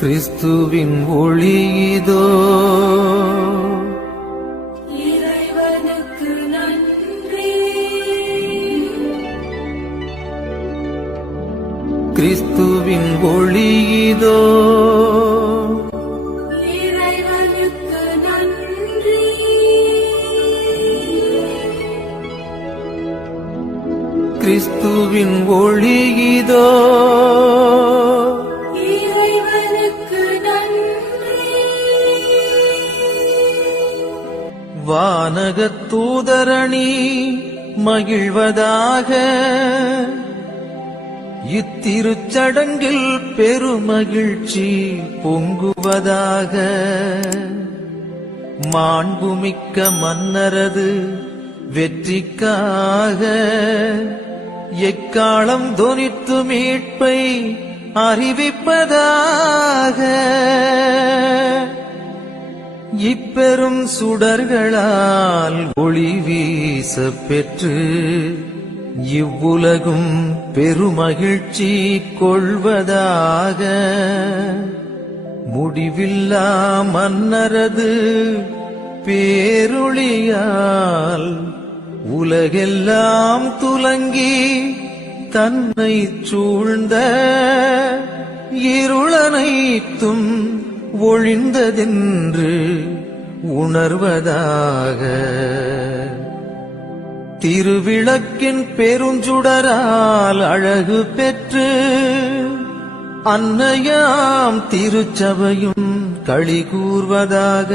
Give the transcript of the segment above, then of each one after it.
கிறிஸ்துவின் இறைவனுக்கு நன்றி. கிறிஸ்துவின் இறைவனுக்கு நன்றி. கிறிஸ்துவின் ஒளியிதோ இறைவனுக்கு வானகத் தூதரணி மகிழ்வதாக. இத்திருச்சடங்கில் பெருமகிழ்ச்சி பொங்குவதாக. மாண்புமிக்க மன்னரது வெற்றிக்காக. எக்காலம் துனித்து மீட்பை அறிவிப்பதாக. இப்பெரும் சுடர்களால் ஒளி வீச பெற்று இவ்வுலகும் பெருமகிழ்ச்சி கொள்வதாக. முடிவில்லா மன்னரது பேருளியால் உலகெல்லாம் துலங்கி தன்னை சூழ்ந்த இருளனைத்தும் ஒழிந்ததென்று உணர்வதாக. திருவிளக்கின் பெருஞ்சுடரால் அழகு பெற்று அன்னையாம் திருச்சபையும் களி கூர்வதாக.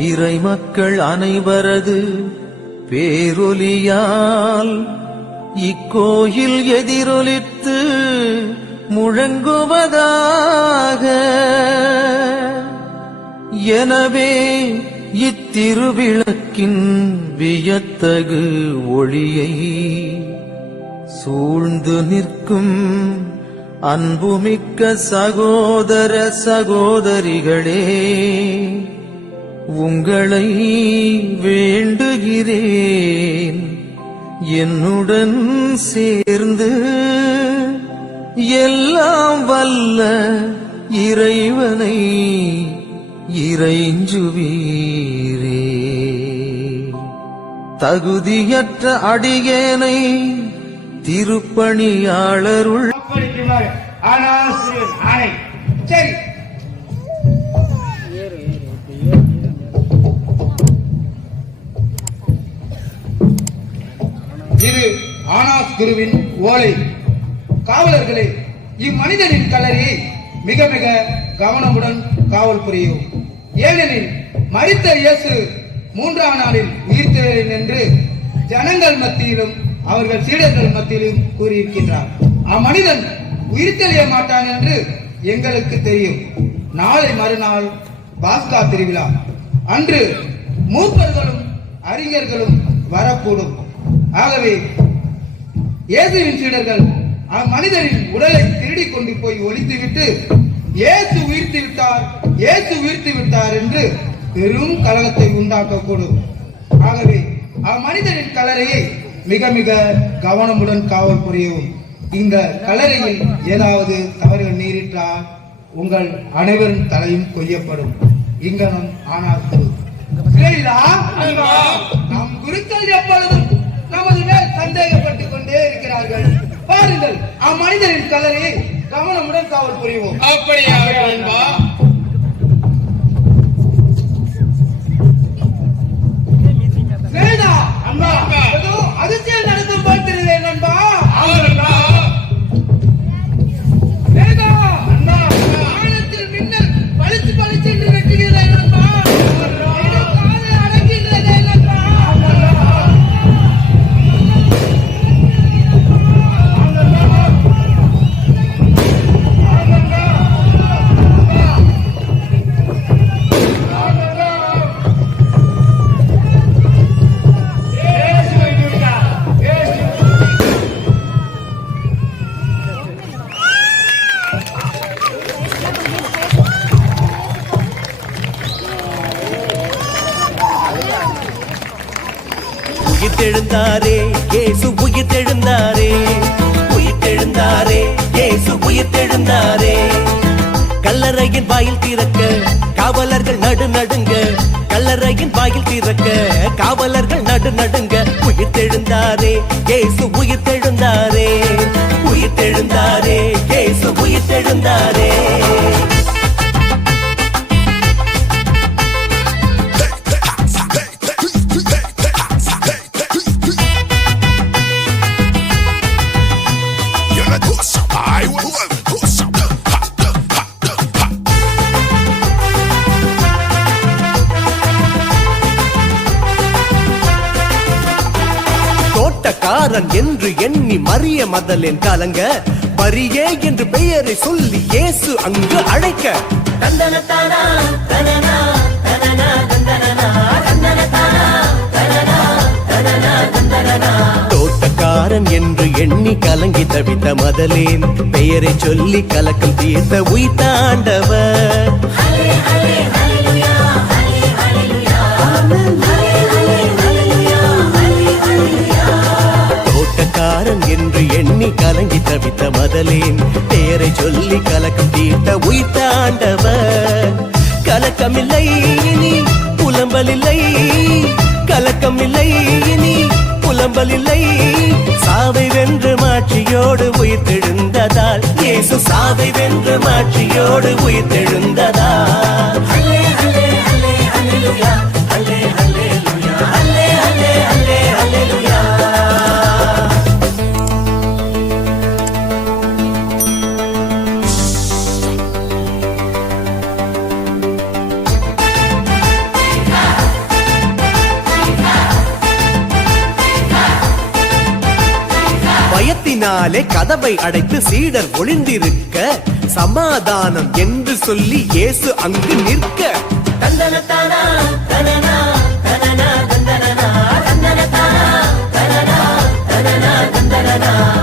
இறை மக்கள் அனைவரது பேரொலியால் இக்கோயில் எதிரொலித்து முழங்குவதாக. எனவே இத்திருவிளக்கின் வியத்தகு ஒளியை சூழ்ந்து நிற்கும் அன்புமிக்க சகோதர சகோதரிகளே உங்களை வேண்டுகிறேன். என்னுடன் சேர்ந்து எல்லாம் வல்ல இறைவனை இறைஞ்சுவீரே. தகுதியற்ற அடியேனை திருப்பணியாளருள் ஒப்படைக்குமாறு சரி. இது ஆனாஸ் குருவின் ஓலை. காவலர்களே இம்மனிதனின் கலரி மிக மிக கவனமுடன் காவல் புரியும். ஏனெனில் மறித்த இயேசு மூன்றாம் நாளில் உயிர்த்தேன் என்று ஜனங்கள் மத்தியிலும் அவர்கள் சீடர்கள் மத்தியிலும் கூறியிருக்கின்றார். அம்மனிதன் உயிர்த்தெழிய மாட்டான் என்று எங்களுக்கு தெரியும். நாளை மறுநாள் பாஸ்கா திருவிழா. அன்று மூப்பர்களும் அறிஞர்களும் வரக்கூடும். ஆகவே இயேசுவின் சீடர்கள் அம்மனிதரின் உடலை திருடி கொண்டு போய் ஒழித்துவிட்டு இயேசு உயிர்த்து விட்டார் இயேசு உயிர்த்து விட்டார் என்று பெரும் கலகத்தை உண்டாக்கக்கூடும். ஆகவே அம்மனிதனின் கல்லறையை மிக மிக கவனமுடன் காவல் புரியவும் இந்த கல்லறையில் ஏதாவது தவறுகள் நேரிட்டால் உங்கள் அனைவரின் தலையும் கொய்யப்படும். இங்கனம் ஆனால்? நம் குருக்கள் எப்பொழுதும் நமது மேல் சந்தேகப்பட்டுக் கொண்டே இருக்கிறார்கள். பாருங்கள் அம்மனிதரின் கல்லறையை கவனமுடன் காவல் புரிவோம். அப்படியா அன்பா. ஏதோ அதிசயம் நடக்கும் பார்க்கிறதே நண்பா. உயிர்த்தெழுந்தாரே இயேசு உயிர்த்தெழுந்தாரே. உயிர்த்தெழுந்தாரே இயேசு உயிர்த்தெழுந்தாரே. கல்லறையின் வாயில் திறக்க காவலர்கள் நடு நடுங்க. கல்லறையின் வாயில் திறக்க காவலர்கள் நடு நடுங்க. உயிர்த்தெழுந்தாரே இயேசு உயிர்த்தெழுந்தாரே. உயிர்த்தெழுந்தாரே இயேசு உயிர்த்தெழுந்தாரே. தோட்டக்காரன் என்று எண்ணி மறிய மதலின் கலங்க. பரியே என்று பெயரை சொல்லி இயேசு அங்கு அழைக்க. தந்தனத்தானா, தனனா, தனனா, தந்தனனா, தந்தனத்தானா, தனனா, தனனா, தந்தனனா. தோட்டக்காரன் என்று எண்ணி கலங்கி தவித்த மதலேன். பெயரை சொல்லி கலக்கம் தீர்த்த உயிர்த்தாண்டவர். கலங்கி மதலின் மதலேன் பெயரை சொல்லி கலக்கம் தீர்த்த உயிர்த்தாண்டவர். கலக்கமில்லை இனி புலம்பலில்லை. கலக்கமில்லை இனி புலம்பலில்லை. சாவை வென்று மாட்சியோடு உயிர் தெழுந்ததால் இயேசு சாவை வென்று மாட்சியோடு உயிர் பயத்தினாலே கதவை அடைத்து சீடர் ஒளிந்திருக்க சமாதானம் என்று சொல்லி இயேசு அங்கு நிற்க.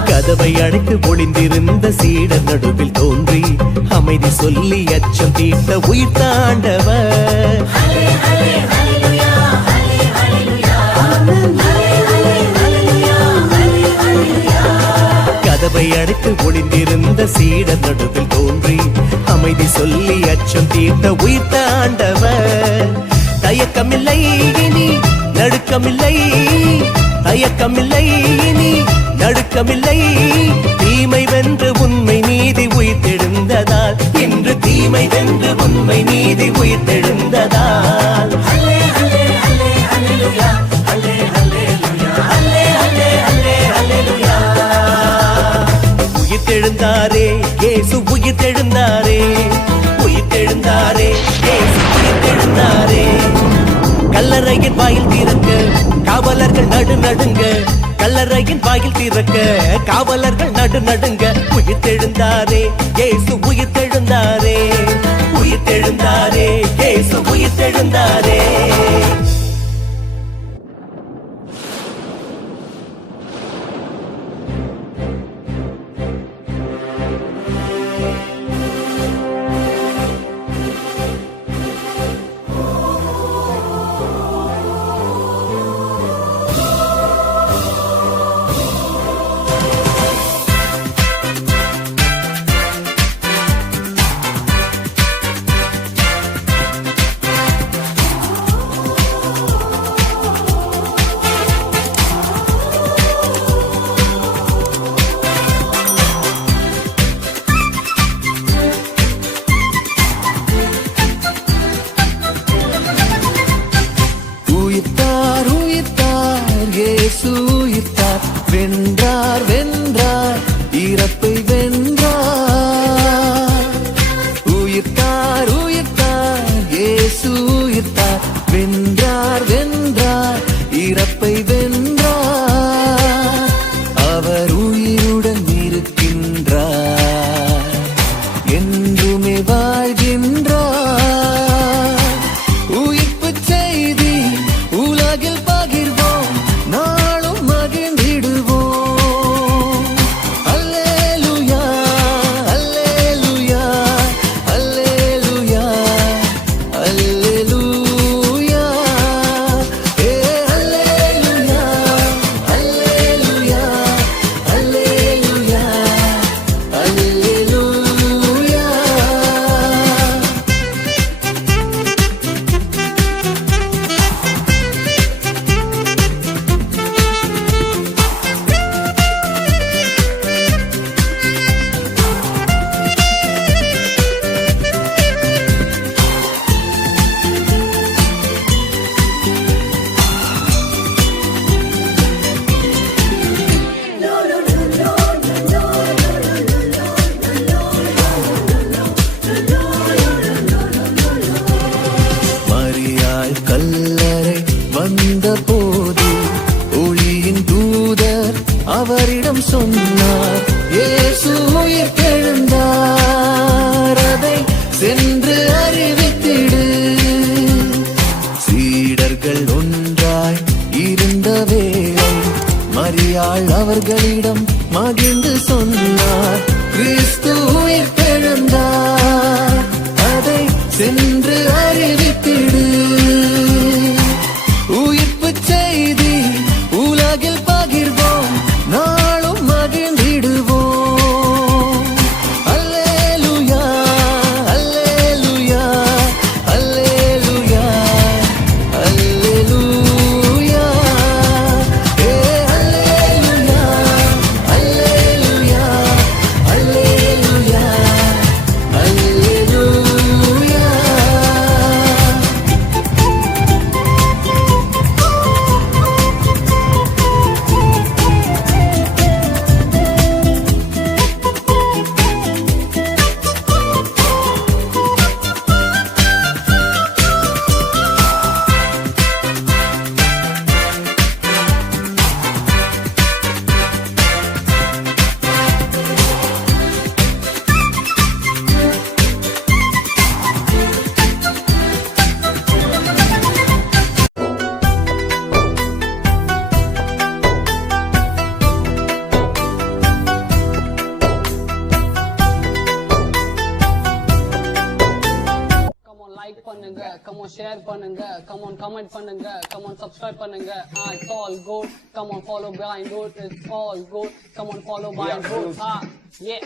கதவை அடைத்து ஒளிந்திருந்த சீடர் நடுவில் தோன்றி அமைதி சொல்லி அச்சம் தீர்த்த உயிர் தாண்டவர் கதவை அடைத்து ஒளிந்திருந்த சீட நடுவில் தோன்றி அமைதி சொல்லி அச்சம் தீர்த்த உயிர் தாண்டவர் தயக்கமில்லை இனி நடுக்கமில்லை. தயக்கமில்லை இனி நடுக்கமில்லை. தீமை வென்று உண்மை நீதி உயிர் தெழுந்ததால் இன்று தீமை வென்று உண்மை நீதி உயிர் வாயில் திறக்க காவலர்கள் நடு நடுங்க கல்லறையின் வாயில் திறக்க காவலர்கள் நடு நடுங்க. உயிர் தெழுந்தாரே ஏசு உயிர் தெழுந்தாரே. உயிர் தெழுந்தாரே ஏசு உயிர் தெழுந்தாரே. in பண்ணுங்க come on comment பண்ணுங்க come on subscribe பண்ணுங்க ah it's all good come on follow behind good it's all good come on follow behind good ah yeah